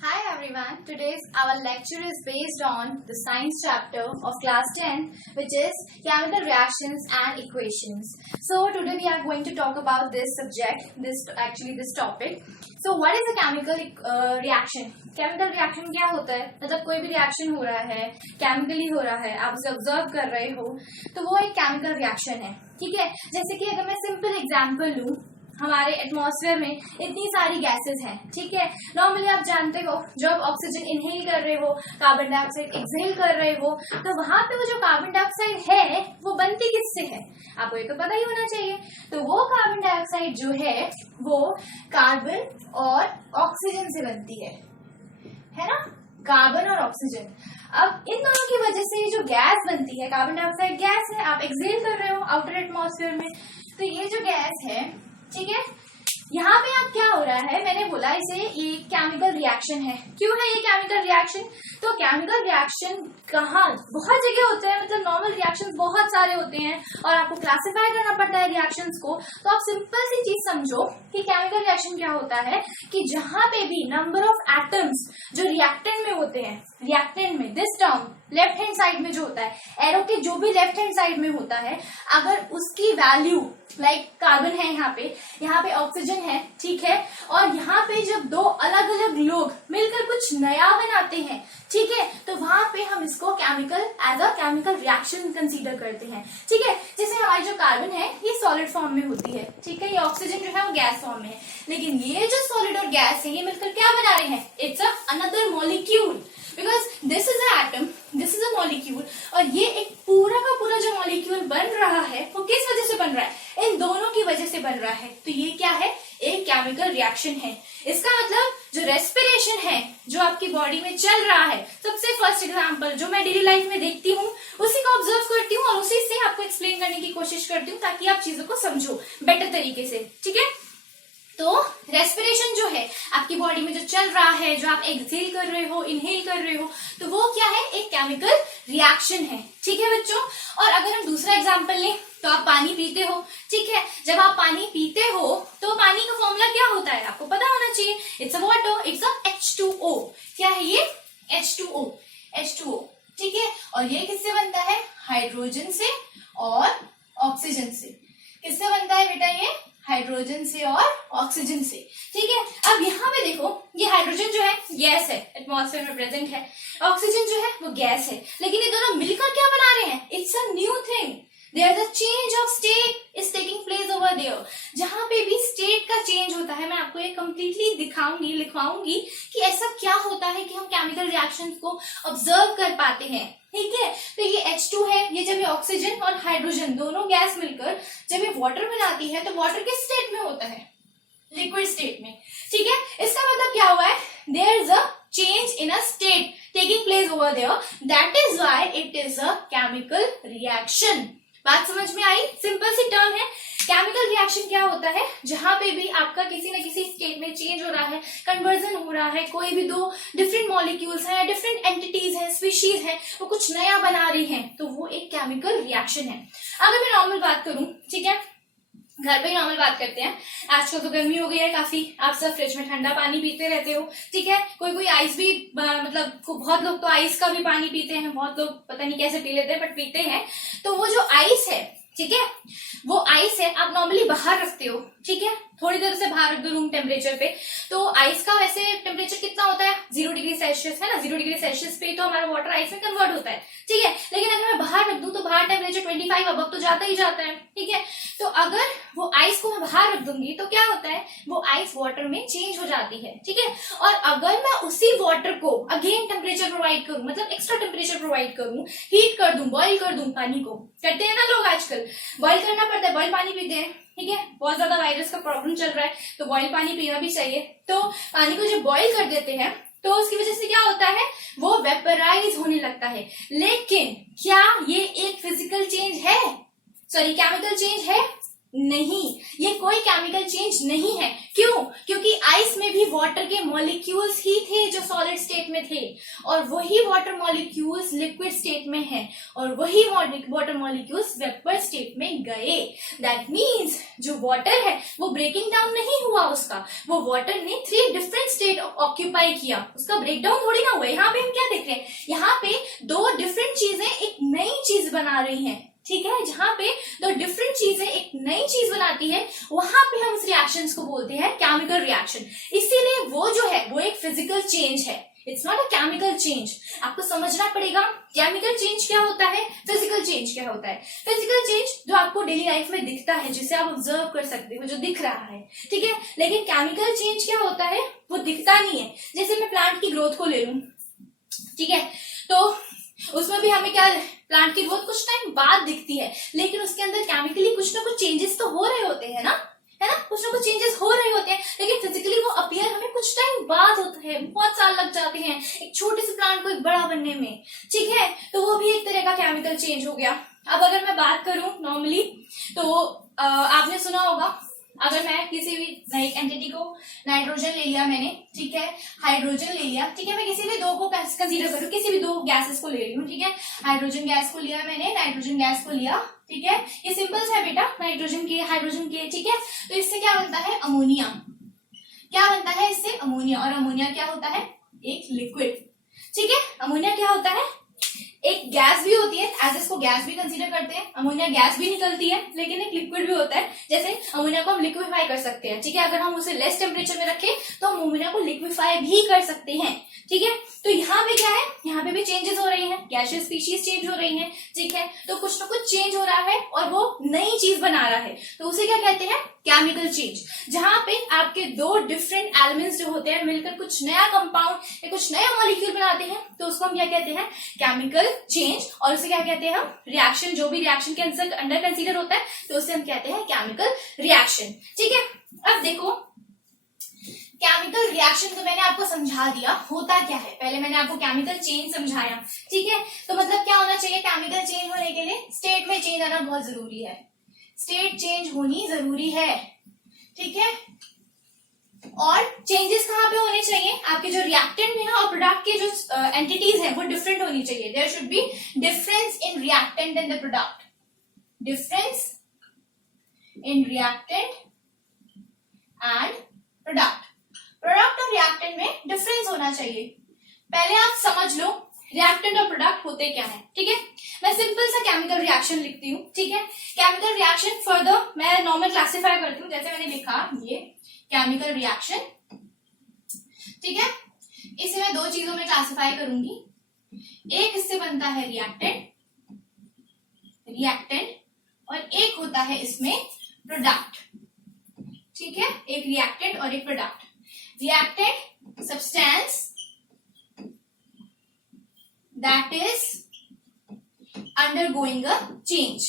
Hi everyone, today's our lecture is based on the science chapter of class 10, which is chemical reactions and equations. So today we are going to talk about this subject, this topic. So what is a chemical reaction? Chemical reaction क्या होता है? मतलब कोई भी reaction हो रहा है, chemically हो रहा है, आप उसे observe कर रहे हो, तो वो एक chemical reaction है, ठीक है? जैसे कि अगर मैं simple example लूँ, हमारे एटमॉस्फेयर में इतनी सारी गैसेस हैं, ठीक है। नॉर्मली आप जानते हो जब ऑक्सीजन इनहेल कर रहे हो, कार्बन डाइऑक्साइड एक्सहेल कर रहे हो, तो वहां पे वो जो कार्बन डाइऑक्साइड है वो बनती किससे है? आपको ये तो पता ही होना चाहिए। तो वो कार्बन डाइऑक्साइड जो है वो कार्बन और ऑक्सीजन से बनती है ना, कार्बन और ऑक्सीजन। अब इन दोनों की वजह से जो गैस बनती है, कार्बन डाइऑक्साइड गैस है, आप एक्सहेल कर रहे हो आउटर एटमॉस्फेयर में, तो ये जो गैस है, ठीक है, यहाँ पे अब क्या हो रहा है, मैंने बोला इसे ये केमिकल रिएक्शन है। क्यों है ये केमिकल रिएक्शन? तो केमिकल रिएक्शन कहाँ बहुत जगह होते हैं, मतलब नॉर्मल रिएक्शंस बहुत सारे होते हैं और आपको क्लासिफाई करना पड़ता है रिएक्शंस को। तो आप सिंपल सी चीज समझो कि केमिकल रिएक्शन क्या होता है कि जहां पे भी नंबर ऑफ एटम्स जो रिएक्टेंट में होते हैं, रिएक्टेंट में this term left hand side में जो होता है, एरो के जो भी लेफ्ट हैंड साइड में होता है, अगर उसकी वैल्यू लाइक कार्बन है, यहाँ पे ऑक्सीजन है, ठीक है, और यहाँ पे जब दो अलग अलग लोग मिलकर कुछ नया बनाते हैं, ठीक है, तो वहां पे हम इसको chemical as a chemical reaction consider करते हैं, ठीक है। जैसे हमारी जो कार्बन है ये सॉलिड फॉर्म में होती है, ठीक है, ये ऑक्सीजन जो है वो गैस फॉर्म में है, लेकिन ये जो सॉलिड और गैस है ये मिलकर क्या बना रहे हैं? It's a another molecule, because this is a atom, this is a molecule, और ये एक पूरा का पूरा जो मॉलिक्यूल बन रहा है वो किस वजह से बन रहा है? इन दोनों की वजह से बन रहा है। तो ये क्या है? एक केमिकल रिएक्शन है। इसका मतलब जो रेस्पिरेशन है जो आपकी बॉडी में चल रहा है, सबसे फर्स्ट एग्जांपल जो मैं डेली लाइफ में देखती हूँ उसी को ऑब्जर्व करती हूँ और उसी से आपको एक्सप्लेन करने की कोशिश करती हूँ ताकि आप चीजों को समझो बेटर तरीके से, ठीक है। तो रेस्पिरेशन जो है आपकी बॉडी में जो चल रहा है, जो आप एक्सहेल कर रहे हो, इनहेल कर रहे हो, तो वो क्या है? एक केमिकल रिएक्शन है, ठीक है बच्चों। और अगर हम दूसरा एग्जांपल लें तो आप पानी पीते हो, ठीक है, जब आप पानी पीते हो तो पानी का फॉर्मूला क्या होता है? आपको पता होना चाहिए, it's a water, it's a H2O। क्या है ये? H2O, ठीक है। और ये किससे बनता है? हाइड्रोजन से और ऑक्सीजन से। किससे बनता है बेटा? ये हाइड्रोजन से और ऑक्सीजन से, ठीक है। अब यहाँ पे देखो, ये हाइड्रोजन जो है गैस है, एटमॉस्फेयर में प्रेजेंट है, ऑक्सीजन जो है वो गैस है, लेकिन ये दोनों मिलकर क्या बना रहे हैं? It's a new thing, there the change of state is taking place over there. जहां पे भी स्टेट का चेंज होता है, मैं आपको ये कंप्लीटली दिखाऊंगी, लिखवाऊंगी कि ऐसा क्या होता है कि हम केमिकल रिएक्शंस को ऑब्जर्व कर पाते हैं, ठीक है। तो ये H2 है, ये जब ये ऑक्सीजन और हाइड्रोजन दोनों गैस मिलकर जब ये वाटर बनाती है तो वाटर किस स्टेट में होता है? लिक्विड स्टेट में, ठीक है। इसका मतलब क्या हुआ है? There is a change in a state taking place over there, that is why it is a chemical reaction. बात समझ में आई? सिंपल सी टर्म है। केमिकल रिएक्शन क्या होता है? जहां पे भी आपका किसी न किसी स्टेट में चेंज हो रहा है, कन्वर्जन हो रहा है, कोई भी दो डिफरेंट मॉलिक्यूल्स हैं, डिफरेंट एंटिटीज हैं, स्पीशीज हैं, वो कुछ नया बना रही हैं, तो वो एक केमिकल रिएक्शन है। अगर मैं नॉर्मल बात करूं, ठीक है, घर पे नॉर्मल बात करते हैं, आजकल तो गर्मी हो गई है काफी, आप सब फ्रिज में ठंडा पानी पीते रहते हो, ठीक है, कोई आइस भी, मतलब बहुत लोग तो आइस का भी पानी पीते हैं, बहुत लोग पता नहीं कैसे पी लेते हैं बट पीते हैं। तो वो जो आइस है, ठीक है, वो आइस है आप नॉर्मली बाहर रखते हो, ठीक है, थोड़ी देर से बाहर रख दो रूम टेम्परेचर पे, तो आइस का वैसे टेम्परेचर कितना होता है? 0 डिग्री सेल्सियस है ना, 0 डिग्री सेल्सियस पे तो हमारा वाटर आइस में कन्वर्ट होता है, ठीक है। लेकिन अगर मैं बाहर रख दूं तो बाहर टेम्परेचर 25 अब तो जाता ही जाता है, ठीक है। तो अगर वो आइस को मैं बाहर रख दूंगी तो क्या होता है? वो आइस वाटर में चेंज हो जाती है, ठीक है। और अगर मैं उसी वाटर को अगेन टेम्परेचर प्रोवाइड करूं, मतलब एक्स्ट्रा टेम्परेचर प्रोवाइड करूं, हीट कर दूं, बॉइल कर दूं, पानी को करते हैं ना लोग आजकल, बॉइल करना पड़ता है, बॉइल पानी पीते हैं, ठीक है, बहुत ज्यादा वायरस का प्रॉब्लम चल रहा है तो बॉइल पानी पीना भी चाहिए। तो पानी को जब बॉइल कर देते हैं तो उसकी वजह से क्या होता है? वो वेपराइज होने लगता है। लेकिन क्या ये एक फिजिकल चेंज है? सॉरी, केमिकल चेंज है? नहीं, ये कोई केमिकल चेंज नहीं है। क्यों? क्योंकि आइस में भी वाटर के मॉलिक्यूल्स ही थे जो सॉलिड स्टेट में थे, और वही वाटर मॉलिक्यूल्स लिक्विड स्टेट में है, और वही वाटर मॉलिक्यूल्स वेपर स्टेट में गए। दैट मीन्स जो वाटर है वो ब्रेकिंग डाउन नहीं हुआ उसका, वो वाटर ने 3 डिफरेंट स्टेट ऑक्यूपाई किया, उसका ब्रेक डाउन थोड़ी ना हुआ। यहाँ पे हम क्या देख रहे हैं, यहाँ पे 2 डिफरेंट चीजें एक नई चीज बना रही हैं, ठीक है। जहां पे 2 डिफरेंट चीजें एक नई चीज बनाती है, वहां पे हम उस रिएक्शंस को बोलते हैं केमिकल रिएक्शन। इसीलिए वो जो है वो एक फिजिकल चेंज है, it's not a chemical change. आपको समझना पड़ेगा केमिकल चेंज क्या होता है, फिजिकल चेंज क्या होता है। फिजिकल चेंज जो आपको डेली लाइफ में दिखता है, जिसे आप ऑब्जर्व कर सकते हो, जो दिख रहा है, ठीक है। लेकिन केमिकल चेंज क्या होता है, वो दिखता नहीं है। जैसे मैं प्लांट की ग्रोथ को ले लूं, ठीक है, तो उसमें भी हमें क्या, प्लांट की ग्रोथ कुछ टाइम बाद दिखती है, लेकिन उसके अंदर केमिकली कुछ ना कुछ चेंजेस तो हो रहे होते हैं ना, है ना, कुछ ना कुछ चेंजेस हो रहे होते हैं। लेकिन फिजिकली वो अपीयर हमें कुछ टाइम बाद होता है, बहुत साल लग जाते हैं एक छोटे से प्लांट को एक बड़ा बनने में, ठीक है। तो वो भी एक तरह का केमिकल चेंज हो गया। अब अगर मैं बात करूं नॉर्मली, तो आपने सुना होगा, अगर मैं किसी भी लाइक एंटिटी को, नाइट्रोजन ले लिया मैंने, ठीक है, हाइड्रोजन ले लिया, ठीक है, मैं किसी भी 2 को कंसीडर करूं, किसी भी 2 गैसेस को ले रही हूँ, ठीक है, हाइड्रोजन गैस को लिया मैंने, नाइट्रोजन गैस को लिया, ठीक है। ये सिंपल्स है बेटा, नाइट्रोजन के, हाइड्रोजन के, ठीक है। तो इससे क्या बनता है, अमोनिया। क्या बनता है इससे, अमोनिया। और अमोनिया क्या होता है, एक लिक्विड, ठीक है। अमोनिया क्या होता है, एक गैस भी होती है, एज इसको गैस भी कंसीडर करते हैं। अमोनिया गैस भी निकलती है, लेकिन एक लिक्विड भी होता है। जैसे अमोनिया को हम लिक्विफाई कर सकते हैं, ठीक है, अगर हम उसे लेस टेम्परेचर में रखें तो हम अमोनिया को लिक्विफाई भी कर सकते हैं, ठीक है। तो यहाँ पे क्या है, यहाँ पे भी चेंजेस हो रही हैं, गैसियस स्पीशीज चेंज हो रही हैं, ठीक है। तो कुछ ना कुछ चेंज हो रहा है और वो नई चीज बना रहा है, तो उसे क्या कहते हैं, केमिकल चेंज। जहां पे आपके 2 डिफरेंट एलिमेंट्स जो होते हैं मिलकर कुछ नया कंपाउंड या कुछ नया मॉलिक्यूल बनाते हैं, तो उसको हम क्या कहते हैं, केमिकल चेंज। और उसे क्या कहते हैं हम, रिएक्शन। जो भी रिएक्शन के अंदर कंसीडर होता है, तो उसे हम कहते हैं केमिकल रिएक्शन, ठीक है। अब देखो, केमिकल रिएक्शन तो मैंने आपको समझा दिया होता क्या है। पहले मैंने आपको केमिकल चेंज समझाया, ठीक है। तो मतलब क्या होना चाहिए, केमिकल चेंज होने के लिए स्टेट में चेंज आना बहुत जरूरी है, स्टेट चेंज होनी जरूरी है, ठीक है। और चेंजेस कहाँ पे होने चाहिए, आपके जो रिएक्टेंट में और प्रोडक्ट के जो एंटिटीज हैं वो डिफरेंट होनी चाहिए। There should be difference in reactant and the product, difference in reactant and product. Product और रिएक्टेंट में डिफरेंस होना चाहिए। पहले आप समझ लो रिएक्टेंट और प्रोडक्ट होते क्या है, ठीक है। मैं सिंपल सा केमिकल रिएक्शन लिखती हूँ, ठीक है। केमिकल रिएक्शन फर्दर मैं नॉर्मल क्लासिफाई करती हूँ, जैसे मैंने लिखा ये केमिकल रिएक्शन, ठीक है। इसे मैं 2 चीजों में क्लासिफाई करूंगी, एक इससे बनता है रिएक्टेंट, और एक होता है इसमें प्रोडक्ट, ठीक है। एक रिएक्टेंट और एक product. Reactant substance that is undergoing a change,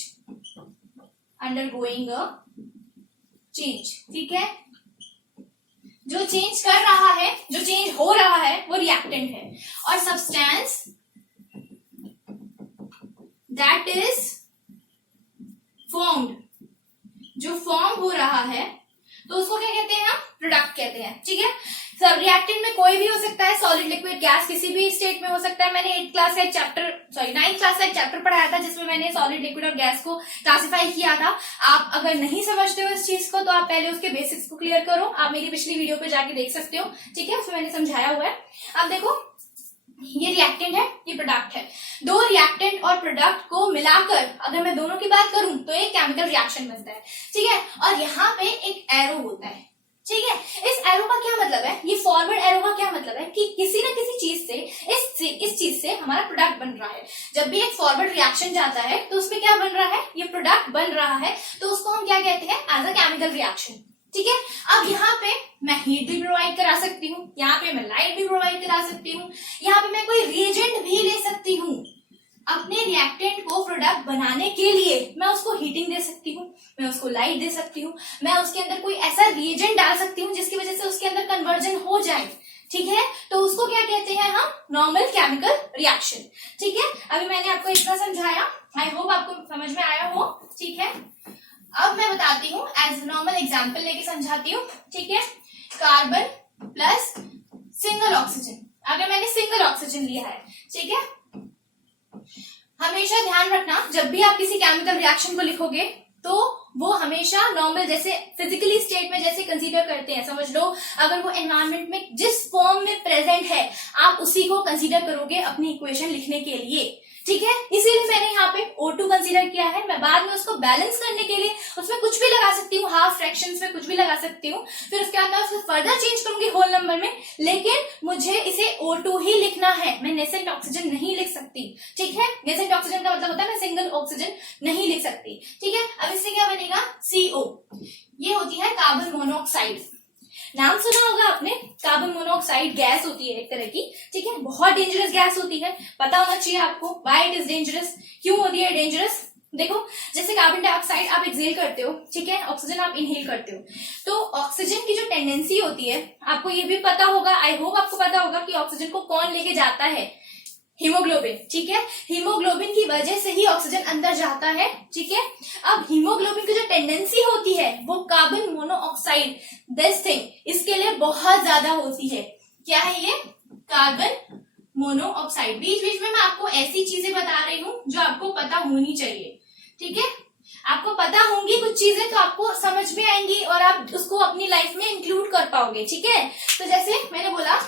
ठीक है। जो चेंज कर रहा है, जो चेंज हो रहा है वो रिएक्टेंट है। और सब्सटेंस that is formed, जो फॉर्म हो रहा है, तो उसको क्या कहते हैं, हम प्रोडक्ट कहते हैं, ठीक है। सब रिएक्टेंट में कोई भी हो सकता है, सॉलिड, लिक्विड, गैस, किसी भी स्टेट में हो सकता है। मैंने 9th क्लास का एक चैप्टर पढ़ाया था जिसमें मैंने सॉलिड, लिक्विड और गैस को क्लासिफाई किया था। आप अगर नहीं समझते हो इस चीज को, तो आप पहले उसके बेसिक्स को क्लियर करो, आप मेरी पिछली वीडियो पे जाके देख सकते हो, ठीक है, उसमें मैंने समझाया हुआ है। अब देखो, ये रिएक्टेंट है, ये प्रोडक्ट है। 2 रिएक्टेंट और प्रोडक्ट को मिलाकर अगर मैं दोनों की बात करूं तो एक केमिकल रिएक्शन बनता है, ठीक है। और यहाँ पे एक एरो होता है, ठीक है। इस एरो का क्या मतलब है, ये फॉरवर्ड एरो का क्या मतलब है कि किसी न किसी चीज से इस चीज से हमारा प्रोडक्ट बन रहा है। जब भी एक फॉरवर्ड रिएक्शन जाता है तो उसमें क्या बन रहा है, ये प्रोडक्ट बन रहा है, तो उसको हम क्या कहते हैं, एज अ केमिकल रिएक्शन, ठीक है। अब यहाँ पे मैं हीट भी प्रोवाइड करा सकती हूँ, यहाँ पे मैं लाइट भी प्रोवाइड करा सकती हूँ, यहाँ पे मैं कोई रिएजेंट भी ले सकती हूँ। अपने रिएक्टेंट को प्रोडक्ट बनाने के लिए मैं उसको हीटिंग दे सकती हूँ, मैं उसको लाइट दे सकती हूँ, मैं उसके अंदर कोई ऐसा रिएजेंट डाल सकती हूँ जिसकी वजह से उसके अंदर कन्वर्जन हो जाए, ठीक है। तो उसको क्या कहते हैं हम, नॉर्मल केमिकल रिएक्शन, ठीक है। अभी मैंने आपको इतना समझाया, आई होप आपको समझ में आया हो, ठीक है। अब मैं बताती हूँ, एज नॉर्मल एग्जाम्पल लेके समझाती हूँ, ठीक है। कार्बन प्लस सिंगल ऑक्सीजन, अगर मैंने सिंगल ऑक्सीजन लिया है, ठीक है। हमेशा ध्यान रखना, जब भी आप किसी केमिकल रिएक्शन को लिखोगे तो वो हमेशा नॉर्मल जैसे फिजिकली स्टेट में जैसे कंसीडर करते हैं, समझ लो अगर वो एनवायरनमेंट में जिस फॉर्म में प्रेजेंट है आप उसी को कंसीडर करोगे अपनी इक्वेशन लिखने के लिए, ठीक है। इसीलिए मैंने यहाँ पे O2 कंसीडर किया है। मैं बाद में उसको बैलेंस करने के लिए उसमें कुछ भी लगा सकती हूँ, हाफ फ्रैक्शंस में कुछ भी लगा सकती हूँ, फिर उसके बाद मैं उसको फर्दर चेंज करूंगी होल नंबर में, लेकिन मुझे इसे O2 ही लिखना है, मैं नेसेंट ऑक्सीजन नहीं लिख सकती, ठीक है। नेसेंट ऑक्सीजन का मतलब होता है मैं सिंगल ऑक्सीजन नहीं लिख सकती, ठीक है। अब इससे क्या बनेगा, CO, ये होती है कार्बन मोनोऑक्साइड। नाम सुना होगा आपने, कार्बन मोनोऑक्साइड गैस होती है एक तरह की, ठीक है। बहुत डेंजरस गैस होती है, पता होना चाहिए आपको व्हाई इट इज डेंजरस, क्यों होती है डेंजरस। देखो जैसे कार्बन डाइऑक्साइड आप एक्सेल करते हो, ठीक है, ऑक्सीजन आप इनहेल करते हो, तो ऑक्सीजन की जो टेंडेंसी होती है, आपको ये भी पता होगा, आई होप आपको पता होगा कि ऑक्सीजन को कौन लेके जाता है, हीमोग्लोबिन, ठीक है। हीमोग्लोबिन की वजह से ही ऑक्सीजन अंदर जाता है, ठीक है। अब हीमोग्लोबिन की जो टेंडेंसी होती है वो कार्बन मोनोऑक्साइड दिस थिंग इसके लिए बहुत ज्यादा होती है। क्या है ये, कार्बन मोनोऑक्साइड। बीच बीच में मैं आपको ऐसी चीजें बता रही हूँ जो आपको पता होनी चाहिए, ठीक है। आपको पता होंगी कुछ चीजें तो आपको समझ में आएंगी और आप उसको अपनी लाइफ में इंक्लूड कर पाओगे, ठीक है। तो जैसे मैंने बोला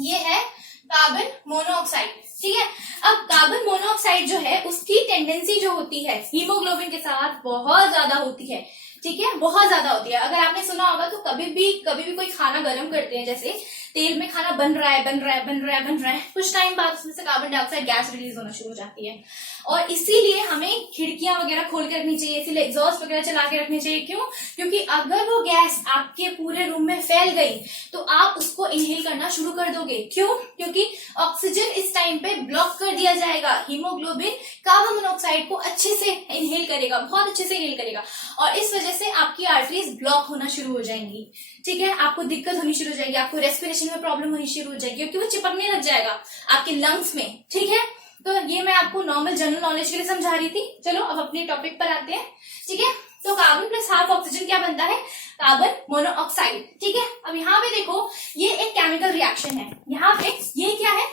ये है कार्बन मोनोऑक्साइड, ठीक है। अब कार्बन मोनोऑक्साइड जो है उसकी टेंडेंसी जो होती है हीमोग्लोबिन के साथ बहुत ज्यादा होती है, ठीक है, बहुत ज्यादा होती है। अगर आपने सुना होगा तो कभी भी कोई खाना गर्म करते हैं, जैसे तेल में खाना बन रहा है, कुछ टाइम बाद उसमें से कार्बन डाइऑक्साइड गैस रिलीज होना शुरू हो जाती है, और इसीलिए हमें खिड़कियां वगैरह खोल के रखनी चाहिए, इसीलिए एग्जॉस्ट वगैरह चला के रखनी चाहिए। क्यों, क्योंकि अगर वो गैस आपके पूरे रूम में फैल गई तो आप उसको इनहेल करना शुरू कर दोगे। क्यों, क्योंकि ऑक्सीजन इस टाइम पे ब्लॉक कर दिया जाएगा, हीमोग्लोबिन कार्बन मोनोऑक्साइड को अच्छे से इनहेल करेगा, बहुत अच्छे से इनहेल करेगा, और इस वजह से आपकी आर्टरीज ब्लॉक होना शुरू हो जाएंगी, ठीक है। आपको दिक्कत होनी शुरू हो जाएगी, आपको रेस्पिरेशन में प्रॉब्लम होनी शुरू हो जाएगी, क्योंकि वो चिपकने लग जाएगा आपके लंग्स में, ठीक है। तो ये मैं आपको नॉर्मल जनरल नॉलेज के लिए समझा रही थी। चलो अब अपने टॉपिक पर आते हैं, ठीक है। तो कार्बन प्लस हाफ ऑक्सीजन क्या बनता है, कार्बन मोनोऑक्साइड, ठीक है। अब यहाँ पे देखो ये एक केमिकल रिएक्शन है, यहाँ पे ये क्या है,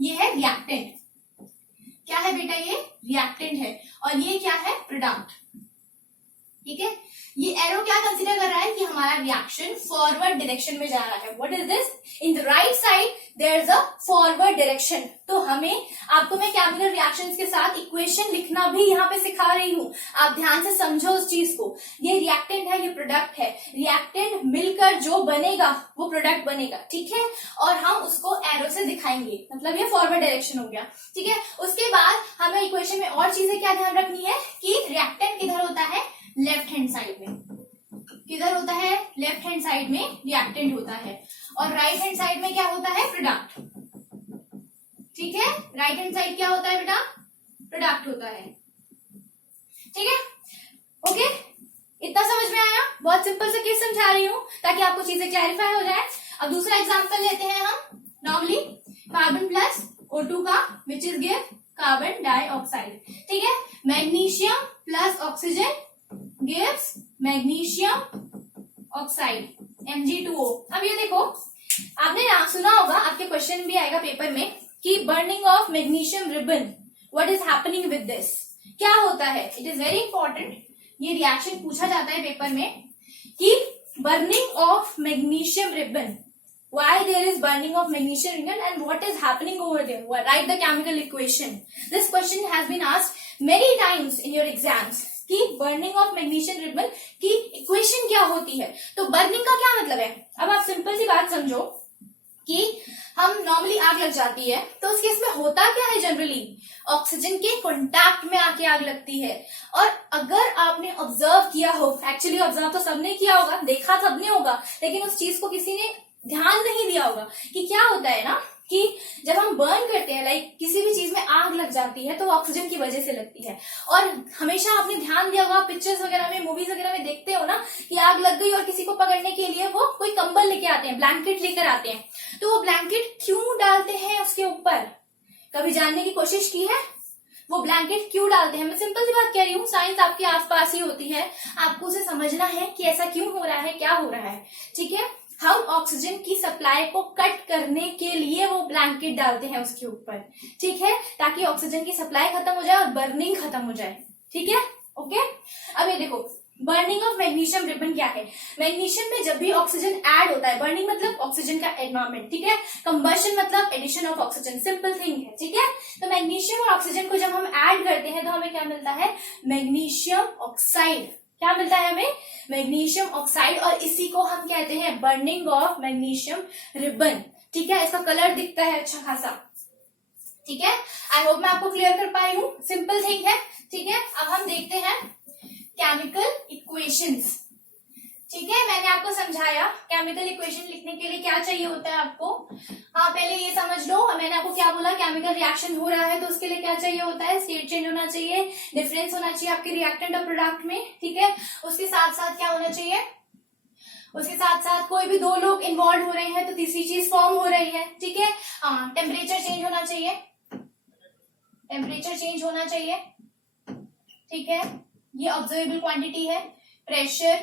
ये है रिएक्टेंट, क्या है बेटा, ये रिएक्टेंट है, और ये क्या है, प्रोडक्ट, ठीक है। ये एरो क्या कंसीडर कर रहा है कि हमारा रिएक्शन फॉरवर्ड डायरेक्शन में जा रहा है। What is this, in the right side there is a forward direction. तो हमें आपको मैं केमिकल रिएक्शंस के साथ इक्वेशन लिखना भी यहाँ पे सिखा रही हूँ, आप ध्यान से समझो उस चीज को। ये रिएक्टेंट है, ये प्रोडक्ट है, रिएक्टेंट मिलकर जो बनेगा वो प्रोडक्ट बनेगा, ठीक है, और हम उसको एरो से दिखाएंगे, मतलब ये फॉरवर्ड डायरेक्शन हो गया, ठीक है। उसके बाद हमें इक्वेशन में और चीजें क्या ध्यान रखनी है कि रिएक्टेंट किधर होता है, लेफ्ट हैंड साइड में, किधर होता है, लेफ्ट हैंड साइड में रिएक्टेंट होता है, और राइट हैंड साइड में क्या होता है, प्रोडक्ट, ठीक है। राइट हैंड साइड क्या होता है बेटा, प्रोडक्ट होता है, ठीक है, ओके। इतना समझ में आया, बहुत सिंपल से केस समझा रही हूँ ताकि आपको चीजें क्लैरिफाई हो जाए। अब दूसरा एग्जांपल लेते हैं हम, नॉर्मली कार्बन प्लस O2 का, which is give carbon dioxide, ठीक है। Magnesium plus oxygen gives magnesium oxide Mg2O। अब ये देखो आपने सुना होगा, आपके क्वेश्चन भी आएगा पेपर में कि burning of magnesium ribbon, what is happening with this, क्या होता है, इट इज वेरी इंपॉर्टेंट, ये रिएक्शन पूछा जाता है पेपर में कि burning of magnesium ribbon, why there is burning of magnesium ribbon and what is happening over there, write the chemical equation। this question has been asked many times in your exams कि burning of magnesium ribbon की equation क्या होती है। तो burning का क्या मतलब है, अब आप सिंपल सी बात समझो कि हम नॉर्मली आग लग जाती है तो उस केस में होता क्या है, जनरली ऑक्सीजन के कांटेक्ट में आके आग लगती है। और अगर आपने ऑब्जर्व किया हो, एक्चुअली ऑब्जर्व तो सबने किया होगा, देखा सबने होगा, लेकिन उस चीज को किसी ने ध्यान नहीं दिया होगा कि क्या होता है ना कि जब हम बर्न करते हैं, लाइक किसी भी चीज में आग लग जाती है तो ऑक्सीजन की वजह से लगती है। और हमेशा आपने ध्यान दिया होगा, पिक्चर्स वगैरह में, मूवीज वगैरह में देखते हो ना कि आग लग गई और किसी को पकड़ने के लिए वो कोई कंबल लेके आते हैं, ब्लैंकेट लेकर आते हैं, तो वो ब्लैंकेट क्यों डालते हैं उसके ऊपर, कभी जानने की कोशिश की है, वो ब्लैंकेट क्यों डालते हैं? मैं सिंपल सी बात कह रही हूँ, साइंस आपके आसपास ही होती है, आपको उसे समझना है कि ऐसा क्यों हो रहा है, क्या हो रहा है, ठीक है। हम ऑक्सीजन की सप्लाई को कट करने के लिए वो ब्लैंकेट डालते हैं उसके ऊपर, ठीक है, ताकि ऑक्सीजन की सप्लाई खत्म हो जाए और बर्निंग खत्म हो जाए, ठीक है, ओके। अब ये देखो, बर्निंग ऑफ मैग्नीशियम रिबन क्या है? मैग्नीशियम में जब भी ऑक्सीजन ऐड होता है, बर्निंग मतलब ऑक्सीजन का एनवायरमेंट, ठीक है, कंबशन मतलब addition of oxygen, simple thing है, ठीक है। तो मैग्नीशियम और ऑक्सीजन को जब हम ऐड करते हैं तो हमें क्या मिलता है? Magnesium oxide. क्या मिलता है हमें? मैग्नीशियम ऑक्साइड, और इसी को हम कहते हैं बर्निंग ऑफ मैग्नीशियम रिबन, ठीक है। इसका कलर दिखता है अच्छा खासा, ठीक है। आई होप मैं आपको क्लियर कर पाई हूँ, सिंपल थिंग है, ठीक है। अब हम देखते हैं केमिकल इक्वेशंस, ठीक है। मैंने आपको समझाया केमिकल इक्वेशन लिखने के लिए क्या चाहिए होता है आपको। हाँ, पहले ये समझ लो, मैंने आपको क्या बोला, केमिकल रिएक्शन हो रहा है तो उसके लिए क्या चाहिए होता है? स्टेट चेंज होना चाहिए, डिफरेंस होना चाहिए आपके रिएक्टेंट और प्रोडक्ट में, ठीक है। उसके साथ साथ क्या होना चाहिए? उसके साथ साथ कोई भी दो लोग इन्वॉल्व हो रहे हैं तो तीसरी चीज फॉर्म हो रही है, ठीक है। टेम्परेचर चेंज होना चाहिए, टेम्परेचर चेंज होना चाहिए, ठीक है। ये ऑब्जर्वेबल क्वांटिटी है, प्रेशर,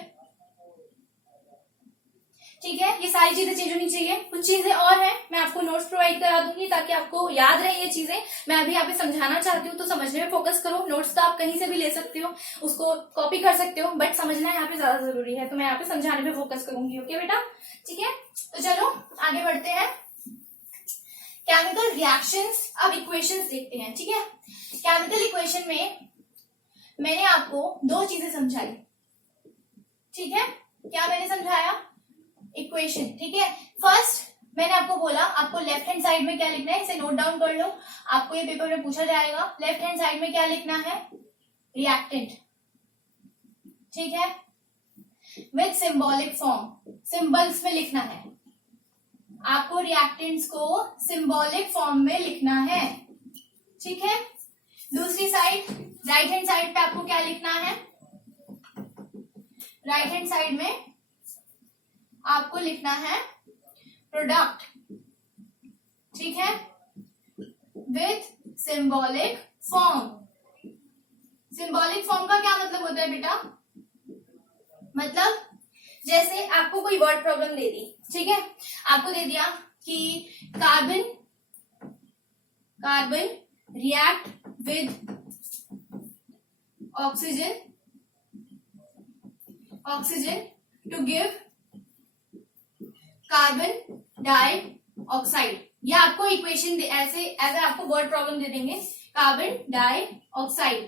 ठीक है। ये सारी चीजें चेंज होनी चाहिए। कुछ चीजें और हैं, मैं आपको नोट्स प्रोवाइड करा दूंगी ताकि आपको याद रहे ये चीजें। मैं अभी यहाँ पे समझाना चाहती हूँ तो समझने में फोकस करो। नोट्स तो आप कहीं से भी ले सकते हो, उसको कॉपी कर सकते हो, बट समझना यहाँ पे ज्यादा जरूरी है, तो मैं यहाँ पे समझाने में फोकस करूंगी, ओके बेटा, ठीक है। तो चलो आगे बढ़ते हैं। केमिकल रिएक्शंस, अब इक्वेशंस देखते हैं, ठीक है। केमिकल इक्वेशन में मैंने आपको दो चीजें समझाई, ठीक है। क्या मैंने समझाया? इक्वेशन, ठीक है। फर्स्ट मैंने आपको बोला आपको लेफ्ट हैंड साइड में क्या लिखना है, इसे नोट डाउन कर लो, आपको ये पेपर में पूछा जाएगा। लेफ्ट हैंड साइड में क्या लिखना है? रिएक्टेंट, ठीक है, विद सिंबॉलिक फॉर्म, सिंबल्स में लिखना है आपको। रिएक्टेंट्स को सिंबॉलिक फॉर्म में लिखना है, ठीक है। दूसरी साइड, राइट हैंड साइड पे आपको क्या लिखना है? राइट हैंड साइड में आपको लिखना है प्रोडक्ट, ठीक है, with symbolic form. Symbolic form का क्या मतलब होता है बेटा? मतलब जैसे आपको कोई वर्ड प्रॉब्लम दे दी, ठीक है, आपको दे दिया कि carbon react with oxygen to give carbon dioxide. या आपको इक्वेशन ऐसे आपको वर्ड प्रॉब्लम दे देंगे, कार्बन डाइऑक्साइड,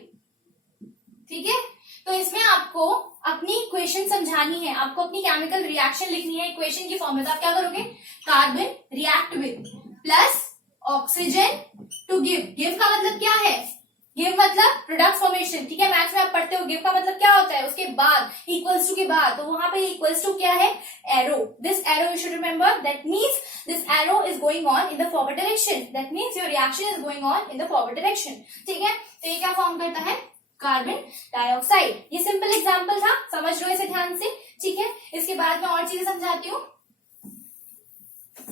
ठीक है। तो इसमें आपको अपनी इक्वेशन समझानी है, आपको अपनी केमिकल रिएक्शन लिखनी है इक्वेशन की फॉर्म में। तो आप क्या करोगे? Carbon react with plus oxygen to give का मतलब क्या है? गिव मतलब प्रोडक्ट फॉर्मेशन, ठीक है। मैथ्स में आप पढ़ते हो गिव का मतलब क्या होता है? उसके बाद, इक्वल्स टू के बाद, तो वहां पे इक्वल्स टू क्या है? Arrow. This arrow you should remember, that means this arrow is going on in the forward direction, that means your reaction is going on in the forward direction, ठीक है। तो ये क्या फॉर्म करता है? Carbon dioxide. ये simple example था, समझ लो इसे ध्यान से, ठीक है। इसके बाद मैं और चीजें समझाती हूँ।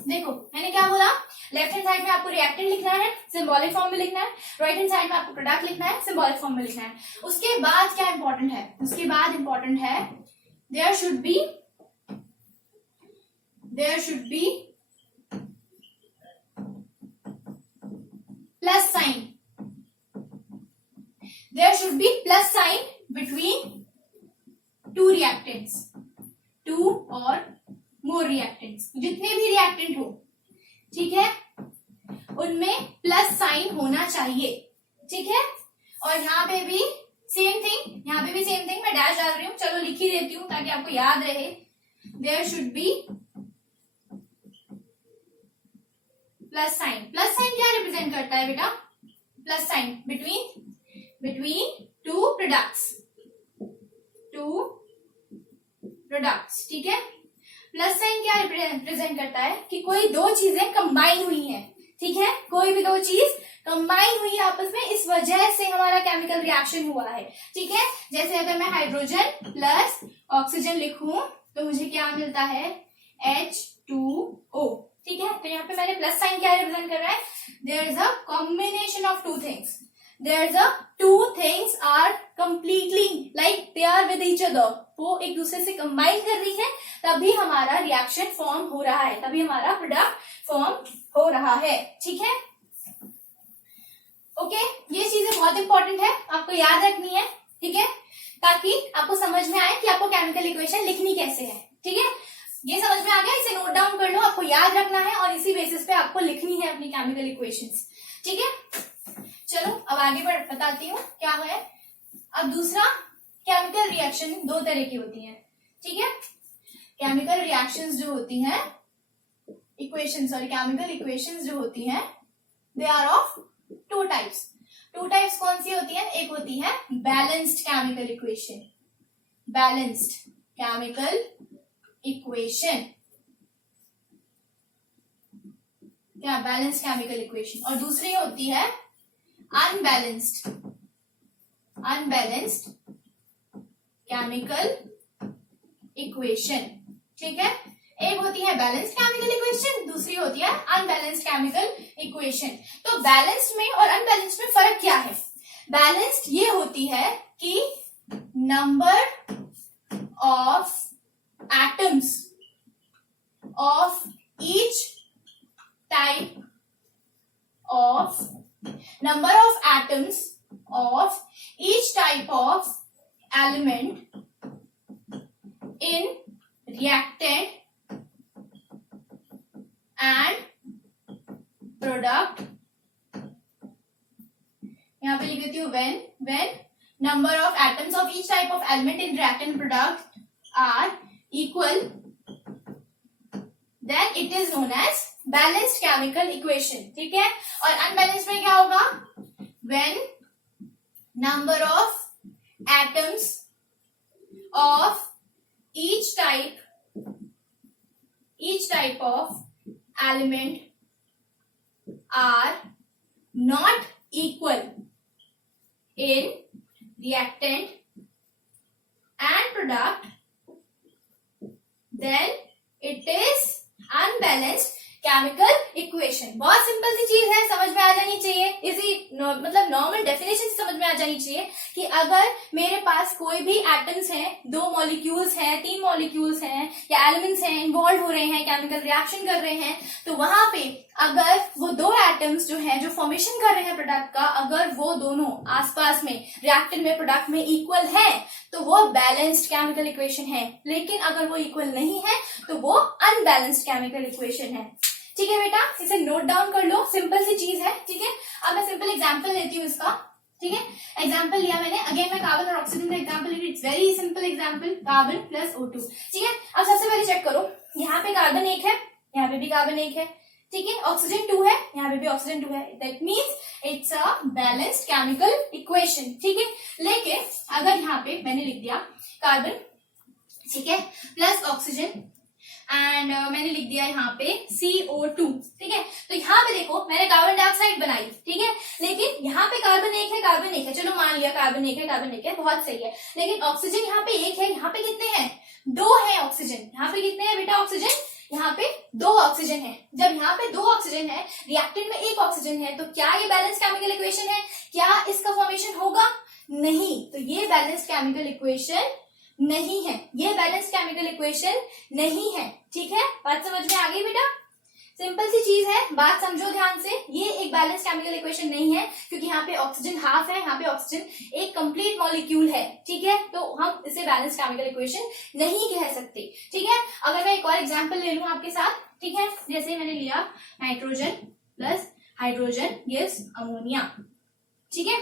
देखो मैंने क्या बोला, लेफ्ट हैंड साइड में आपको रिएक्टेंट लिखना है, सिंबॉलिक फॉर्म में लिखना है, राइट हैंड साइड में आपको प्रोडक्ट लिखना है, सिंबॉलिक फॉर्म में लिखना है। उसके बाद क्या इंपॉर्टेंट है? उसके बाद इंपॉर्टेंट है there should be plus sign, there should be plus sign between two reactants, two और मोर रिएक्टेंट्स, जितने भी रिएक्टेंट हो, ठीक है, उनमें प्लस साइन होना चाहिए, ठीक है। और यहाँ पे भी सेम थिंग, यहाँ पे भी सेम थिंग, मैं डैश डाल रही हूँ, चलो लिख ही देती हूँ ताकि आपको याद रहे। There should be plus sign. Plus sign क्या रिप्रेजेंट करता है बेटा? Plus sign between two products, ठीक है। प्लस साइन क्या रिप्रेजेंट करता है? कि कोई दो चीजें कंबाइन हुई हैं, ठीक है, कोई भी दो चीज कंबाइन हुई है आपस में, इस वजह से हमारा केमिकल रिएक्शन हुआ है, ठीक है। जैसे अगर मैं हाइड्रोजन प्लस ऑक्सीजन लिखूं तो मुझे क्या मिलता है? H2O, ठीक है। तो यहाँ पे मैंने प्लस साइन क्या रिप्रेजेंट कर रहा है? There is a combination of two things, there the two things are completely like they are with each other, वो एक दूसरे से कंबाइन कर रही है, तभी हमारा रिएक्शन फॉर्म हो रहा है, तभी हमारा प्रोडक्ट फॉर्म हो रहा है. ठीक है, ओके ये चीजें बहुत इंपॉर्टेंट है, आपको याद रखनी है. ठीक है, ताकि आपको समझ में आए कि आपको केमिकल इक्वेशन लिखनी कैसे है. ठीक है, ये समझ में आ गया, इसे नोट डाउन कर लो, आपको याद रखना है और इसी बेसिस पे आपको लिखनी है अपनी केमिकल इक्वेशंस. ठीक है, चलो अब आगे बताती हूँ क्या है. अब दूसरा, केमिकल रिएक्शन दो तरह की होती है. ठीक है, केमिकल रिएक्शंस जो होती हैं, इक्वेशन सॉरी केमिकल इक्वेशंस जो होती हैं, they are of two types. Two types कौन सी होती है? एक होती है balanced chemical equation, balanced chemical equation, क्या बैलेंस्ड केमिकल इक्वेशन, और दूसरी होती है अनबैलेंस्ड केमिकल इक्वेशन. ठीक है, एक होती है बैलेंस्ड केमिकल इक्वेशन, दूसरी होती है अनबैलेंस्ड केमिकल इक्वेशन. तो बैलेंस्ड में और अनबैलेंस्ड में फर्क क्या है? बैलेंस्ड ये होती है कि number of atoms of each type of number of atoms of each type of element in reactant and product. यहाँ पे लिख देती हूँ when number of atoms of each type of element in reactant product are equal, then it is known as balanced chemical equation. ठीक है, और unbalanced में क्या होगा? when number of atoms of each type of element are not equal in reactant and product, then it is unbalanced chemical equation. बहुत simple सी चीज है, समझ में आ जानी चाहिए, इसी मतलब नॉर्मल डेफिनेशन से समझ में आ जानी चाहिए कि अगर मेरे पास कोई भी एटम्स हैं, दो मॉलिक्यूल्स हैं, तीन मॉलिक्यूल्स हैं या एलिमेंट्स हैं, इन्वॉल्व हो रहे हैं, केमिकल रिएक्शन कर रहे हैं, तो वहां पे अगर वो दो एटम्स जो हैं जो फॉर्मेशन कर रहे हैं प्रोडक्ट का, अगर वो दोनों आसपास में रिएक्टेंट में प्रोडक्ट में इक्वल है तो वो बैलेंस्ड केमिकल इक्वेशन है. लेकिन अगर वो इक्वल नहीं है तो वो अनबैलेंस्ड केमिकल इक्वेशन है. ठीक है बेटा, इसे नोट डाउन कर लो, सिंपल सी चीज है. ठीक है, अब मैं सिंपल एग्जांपल लेती हूँ इसका. ठीक है, एग्जांपल लिया मैंने, अगेन मैं कार्बन और ऑक्सीजन का एग्जांपल ली. It's very simple example, carbon plus O2. ठीक है, अब सबसे पहले चेक करो, यहाँ पे कार्बन 1 है, यहाँ पे भी कार्बन 1 है. ठीक है, ऑक्सीजन 2 है, यहाँ पे भी ऑक्सीजन 2 है. That means it's a balanced chemical equation. ठीक है, लेकिन अगर यहाँ पे मैंने लिख दिया कार्बन, ठीक है, प्लस ऑक्सीजन एंड मैंने लिख दिया यहाँ पे CO2. ठीक है, तो यहाँ पे देखो मैंने कार्बन डाइऑक्साइड बनाई. ठीक है, लेकिन यहाँ पे कार्बन 1 है, कार्बन 1 है, चलो मान लिया कार्बन 1 है, कार्बन 1 है, बहुत सही है. लेकिन ऑक्सीजन यहाँ पे 1 है, यहाँ पे कितने हैं? 2 है ऑक्सीजन. यहाँ पे कितने हैं बेटा ऑक्सीजन? यहाँ पे 2 ऑक्सीजन है. जब यहाँ पे 2 ऑक्सीजन है, रिएक्टेंट में 1 ऑक्सीजन है, तो क्या ये बैलेंस केमिकल इक्वेशन है? क्या इसका फॉर्मेशन होगा? नहीं. तो ये बैलेंस केमिकल इक्वेशन नहीं है, ये बैलेंस केमिकल इक्वेशन नहीं है. ठीक है, बात समझ में आ गई बेटा? सिंपल सी चीज है, बात समझो ध्यान से. ये एक बैलेंस केमिकल इक्वेशन नहीं है क्योंकि यहाँ पे ऑक्सीजन हाफ है, यहाँ पे ऑक्सीजन एक कंप्लीट मॉलिक्यूल है. ठीक है, तो हम इसे बैलेंस केमिकल इक्वेशन नहीं कह सकते. ठीक है, अगर मैं एक और एग्जांपल ले लूं आपके साथ. ठीक है, जैसे मैंने लिया nitrogen plus hydrogen gives ammonia. ठीक है,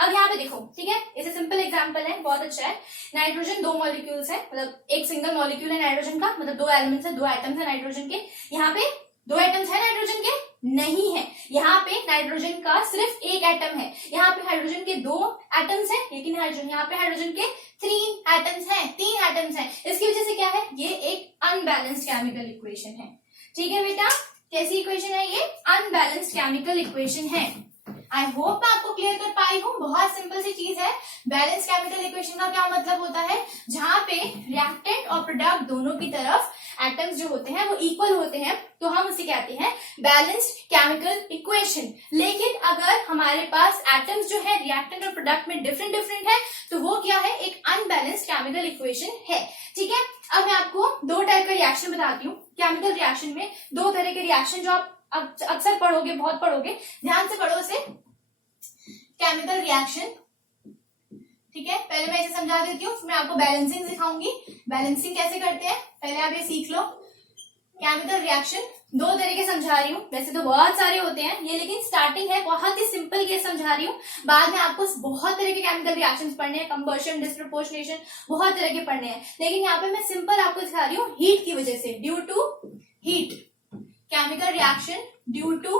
अब यहाँ पे देखो. ठीक है, इसे सिंपल एग्जांपल है, बहुत अच्छा है. नाइट्रोजन 2 मॉलिक्यूल्स है, मतलब एक सिंगल मॉलिक्यूल है नाइट्रोजन का, मतलब 2 एलिमेंट्स है, 2 एटम्स है नाइट्रोजन के. यहाँ पे 2 एटम्स है नाइट्रोजन के? नहीं है. यहाँ पे नाइट्रोजन का सिर्फ 1 एटम है. यहाँ पे हाइड्रोजन के 2 एटम्स है, लेकिन यहाँ पे हाइड्रोजन के 3 एटम्स है, 3 एटम्स है. इसकी वजह से क्या है? ये एक अनबैलेंस्ड केमिकल इक्वेशन है. ठीक है बेटा, कैसी इक्वेशन है ये? अनबैलेंस्ड केमिकल इक्वेशन है. आई होप मैं आपको क्लियर कर पाई हूँ। बहुत सिंपल सी चीज है। बैलेंस केमिकल इक्वेशन का क्या मतलब होता है, जहां पे रिएक्टेंट और प्रोडक्ट दोनों की तरफ एटम्स जो होते हैं वो इक्वल होते हैं, तो हम उसे कहते हैं बैलेंस्ड केमिकल इक्वेशन। लेकिन अगर हमारे पास एटम्स जो है रिएक्टेंट और प्रोडक्ट में डिफरेंट है, तो वो क्या है, एक अनबैलेंस्ड केमिकल इक्वेशन है। ठीक है, अब मैं आपको दो टाइप का रिएक्शन बताती हूँ। केमिकल रिएक्शन में दो तरह के रिएक्शन जो आप अक्सर पढ़ोगे, बहुत पढ़ोगे, ध्यान से पढ़ो उसे। केमिकल रिएक्शन, ठीक है, पहले मैं इसे समझा देती हूँ, मैं आपको बैलेंसिंग सिखाऊंगी। बैलेंसिंग कैसे करते हैं पहले आप ये सीख लो। केमिकल रिएक्शन दो तरह के समझा रही हूँ, वैसे तो बहुत सारे होते हैं ये, लेकिन स्टार्टिंग है, बहुत ही सिंपल केस समझा रही हूँ। बाद में आपको बहुत तरह के केमिकल रिएक्शंस पढ़ने हैं, कंबशन, डिस्प्रपोर्शनेशन, बहुत तरह के पढ़ने हैं, लेकिन यहाँ पे मैं सिंपल आपको सिखा रही हूँ हीट की वजह से, due to heat. Chemical reaction due to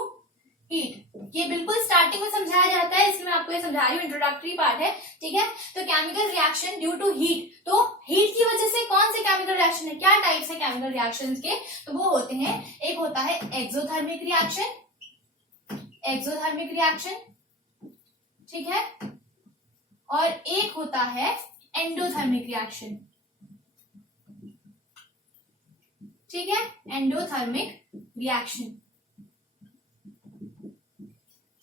heat, ये बिल्कुल स्टार्टिंग में समझाया जाता है, इसलिए मैं आपको ये समझा रही हूँ, इंट्रोडक्टरी पार्ट है। ठीक है, तो chemical reaction due to heat, तो हीट की वजह से कौन से केमिकल रिएक्शन है, क्या टाइप्स है केमिकल रिएक्शंस के, तो वो होते हैं, एक होता है एक्सोथर्मिक रिएक्शन, एक्सोथर्मिक रिएक्शन, ठीक है, और एक होता है एंडोथर्मिक रिएक्शन। ठीक है, एंडोथर्मिक रिएक्शन।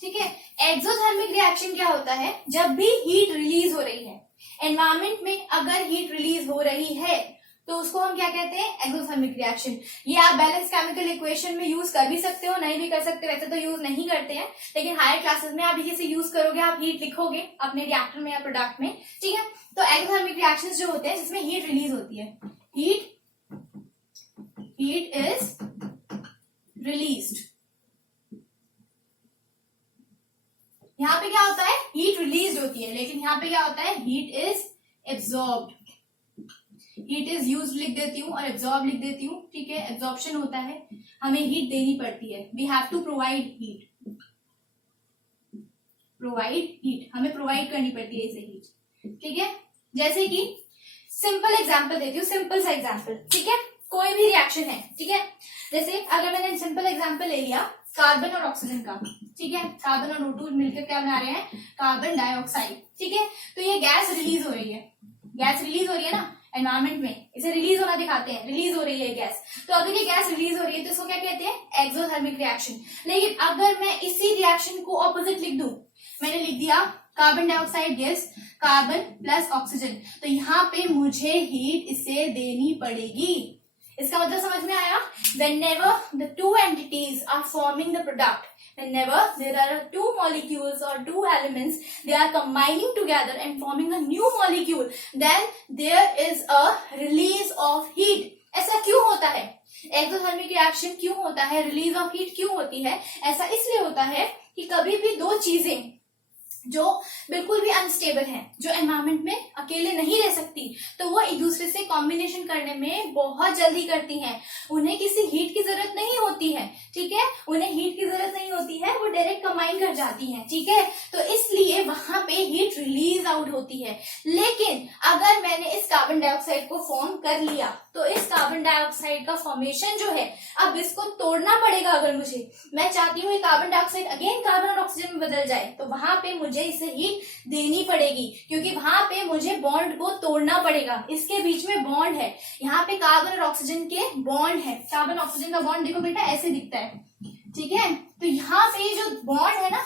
ठीक है, एक्सोथर्मिक रिएक्शन क्या होता है, जब भी हीट रिलीज हो रही है एनवायरमेंट में, अगर हीट रिलीज हो रही है तो उसको हम क्या कहते हैं, एक्सोथर्मिक रिएक्शन। ये आप बैलेंस केमिकल इक्वेशन में यूज कर भी सकते हो, नहीं भी कर सकते, वैसे तो यूज नहीं करते हैं, लेकिन हायर क्लासेस में आप इसे यूज करोगे, आप हीट लिखोगे अपने रिएक्टर में या प्रोडक्ट में। ठीक है, तो एक्सोथर्मिक रिएक्शंस जो होते हैं जिसमें हीट रिलीज होती है, हीट इज रिलीज्ड। यहाँ पे क्या होता है, हीट रिलीज होती है, लेकिन यहाँ पे क्या होता है, heat is absorbed. Heat is use लिख देती हूँ और एब्जॉर्ब लिख देती हूँ। ठीक है, एब्जॉर्प्शन होता है, हमें हीट देनी पड़ती है, we have to provide heat, provide heat, हमें प्रोवाइड करनी पड़ती है इसे हीट। ठीक है, जैसे कि सिंपल एग्जांपल देती हूँ, सिंपल सा एग्जांपल। ठीक है, कोई भी रिएक्शन है, ठीक है, जैसे अगर मैंने सिंपल एग्जांपल ले लिया कार्बन और ऑक्सीजन का, ठीक है, कार्बन और O2 मिलकर क्या बना रहे हैं, कार्बन डाइऑक्साइड। ठीक है, तो ये गैस रिलीज हो रही है, गैस रिलीज हो रही है ना एनवायरमेंट में, इसे रिलीज होना दिखाते हैं, रिलीज हो रही है गैस। तो अगर ये गैस रिलीज हो रही है तो इसको क्या कहते हैं, एक्सोथर्मिक रिएक्शन। लेकिन अगर मैं इसी रिएक्शन को ऑपोजिट लिख दूं, मैंने लिख दिया carbon dioxide gives carbon plus oxygen, तो यहाँ पे मुझे हीट इसे देनी पड़ेगी। इसका मतलब समझ में आया, whenever the two entities are forming the product, whenever there are two molecules or two elements, they are combining together and forming a new molecule, then there is a release of heat. ऐसा क्यों होता है, exothermic reaction क्यों होता है, release of heat क्यों होती है, ऐसा इसलिए होता है कि कभी भी दो चीजें जो बिल्कुल भी अनस्टेबल हैं, जो एनवायरमेंट में अकेले नहीं रह सकती, तो वो एक दूसरे से कॉम्बिनेशन करने में बहुत जल्दी करती हैं, उन्हें किसी हीट की जरूरत नहीं होती है। ठीक है, उन्हें हीट की जरूरत नहीं होती है, वो डायरेक्ट कंबाइन कर जाती हैं। ठीक है, तो इसलिए वहां पे हीट रिलीज आउट होती है। लेकिन अगर मैंने इस कार्बन डाइऑक्साइड को फॉर्म कर लिया, तो इस कार्बन डाइऑक्साइड का फॉर्मेशन जो है, अब इसको तोड़ना पड़ेगा। अगर मैं चाहती हूँ कार्बन डाइऑक्साइड अगेन कार्बन और ऑक्सीजन में बदल जाए, तो वहां पे मुझे इसे हीट देनी पड़ेगी, क्योंकि वहां पे मुझे बॉन्ड को तोड़ना पड़ेगा। इसके बीच में बॉन्ड है, यहाँ पे कार्बन और ऑक्सीजन के बॉन्ड है, कार्बन ऑक्सीजन का बॉन्ड देखो बेटा ऐसे दिखता है। ठीक है, तो यहाँ पे जो बॉन्ड है ना,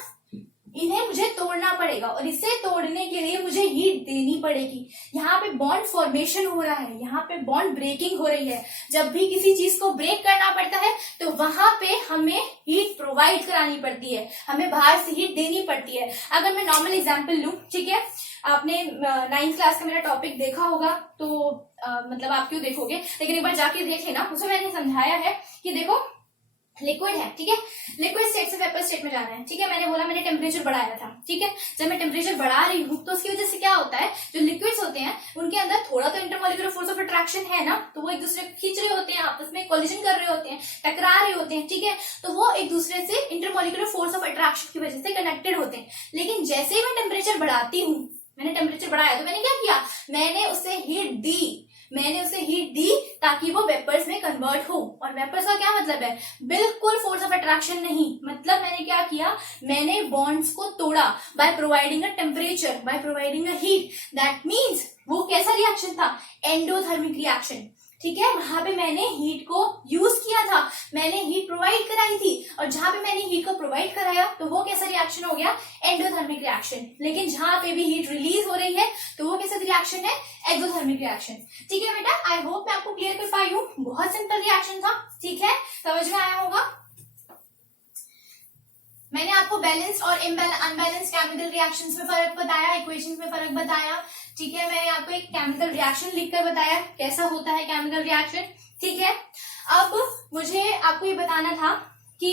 इन्हें मुझे तोड़ना पड़ेगा, और इसे तोड़ने के लिए मुझे हीट देनी पड़ेगी। यहाँ पे बॉन्ड फॉर्मेशन हो रहा है, यहाँ पे बॉन्ड ब्रेकिंग हो रही है। जब भी किसी चीज को ब्रेक करना पड़ता है, तो वहां पे हमें हीट प्रोवाइड करानी पड़ती है, हमें बाहर से हीट देनी पड़ती है। अगर मैं नॉर्मल एग्जांपल लूं, ठीक है, आपने 9th क्लास का मेरा टॉपिक देखा होगा, तो मतलब आप क्यों देखोगे, लेकिन एक बार जाके देख लेना, उसमें मैंने समझाया है कि देखो लिक्विड है, ठीक है, लिक्विड स्टेट से वेपर स्टेट में जाना है। ठीक है, मैंने बोला मैंने टेम्परेचर बढ़ाया था। ठीक है, जब मैं टेम्परेचर बढ़ा रही हूँ, तो उसकी वजह से क्या होता है, जो लिक्विड्स होते हैं उनके अंदर थोड़ा तो इंटरमॉलिक्यूलर फोर्स ऑफ अट्रैक्शन है ना, तो वो एक दूसरे को खींच रहे होते हैं, आपस में कोलिजन कर रहे होते हैं, टकरा रहे होते हैं। ठीक है, तो वो एक दूसरे से इंटरमॉलिक्यूलर फोर्स ऑफ अट्रैक्शन की वजह से कनेक्टेड होते हैं। लेकिन जैसे ही मैं टेम्परेचर बढ़ाती हूँ, मैंने टेम्परेचर बढ़ाया, तो मैंने क्या किया, मैंने उससे हीट दी, मैंने उसे हीट दी ताकि वो वेपर्स में कन्वर्ट हो। और वेपर्स का क्या मतलब है, बिल्कुल फोर्स ऑफ अट्रैक्शन नहीं, मतलब मैंने क्या किया, मैंने बॉन्ड्स को तोड़ा by providing a temperature, by providing a heat. That means वो कैसा रिएक्शन था, एंडोथर्मिक रिएक्शन। ठीक है, वहां पे मैंने हीट को यूज किया था, मैंने हीट प्रोवाइड कराई थी, और जहां पे मैंने हीट को प्रोवाइड कराया तो वो कैसा रिएक्शन हो गया, एंडोथर्मिक रिएक्शन। लेकिन जहां पे भी हीट रिलीज हो रही है तो वो कैसा रिएक्शन है, एक्सोथर्मिक रिएक्शन। ठीक है बेटा, आई होप मैं आपको क्लियर कर पाई हूँ, बहुत सिंपल रिएक्शन था। ठीक है, समझ में आया होगा। मैंने आपको बैलेंस्ड और अनबैलेंस्ड केमिकल रिएक्शंस में फर्क बताया, इक्वेशंस में फर्क बताया। ठीक है, मैंने आपको एक केमिकल रिएक्शन लिखकर बताया कैसा होता है केमिकल रिएक्शन। ठीक है, अब मुझे आपको ये बताना था कि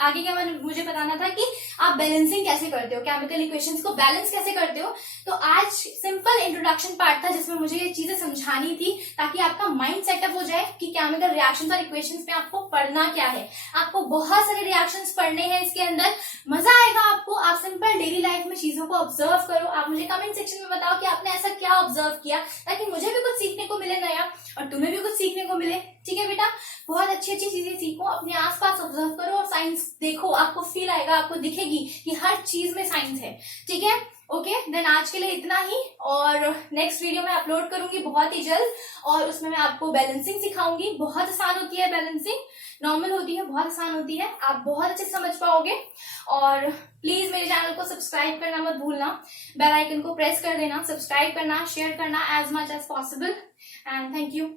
आगे क्या मुझे बताना था कि आप बैलेंसिंग कैसे करते हो, केमिकल इक्वेशंस को बैलेंस कैसे करते हो। तो आज सिंपल इंट्रोडक्शन पार्ट था जिसमें मुझे ये चीजें समझानी थी ताकि आपका माइंड सेटअप हो जाए कि केमिकल रिएक्शंस और इक्वेशंस में आपको पढ़ना क्या है। आपको बहुत सारे रिएक्शंस पढ़ने हैं इसके अंदर, मजा आएगा आपको। आप सिंपल डेली लाइफ में चीजों को ऑब्जर्व करो। आप मुझे कमेंट सेक्शन में बताओ कि आपने ऐसा क्या ऑब्जर्व किया, ताकि मुझे भी कुछ सीखने को मिले नया और तुम्हें भी कुछ सीखने को मिले। ठीक है बेटा, बहुत अच्छी अच्छी चीजें सीखो, अपने आसपास ऑब्जर्व करो और साइंस देखो, आपको फील आएगा, आपको दिखेगी कि हर चीज में साइंस है। ठीक है, ओके देन आज के लिए इतना ही, और नेक्स्ट वीडियो में अपलोड करूंगी बहुत ही जल्द, और उसमें मैं आपको बैलेंसिंग सिखाऊंगी। बहुत आसान होती है बैलेंसिंग, नॉर्मल होती है, बहुत आसान होती है, आप बहुत अच्छे से समझ पाओगे। और प्लीज मेरे चैनल को सब्सक्राइब करना मत भूलना, बेल आइकन को प्रेस कर देना, सब्सक्राइब करना, शेयर करना as much as possible, and thank you.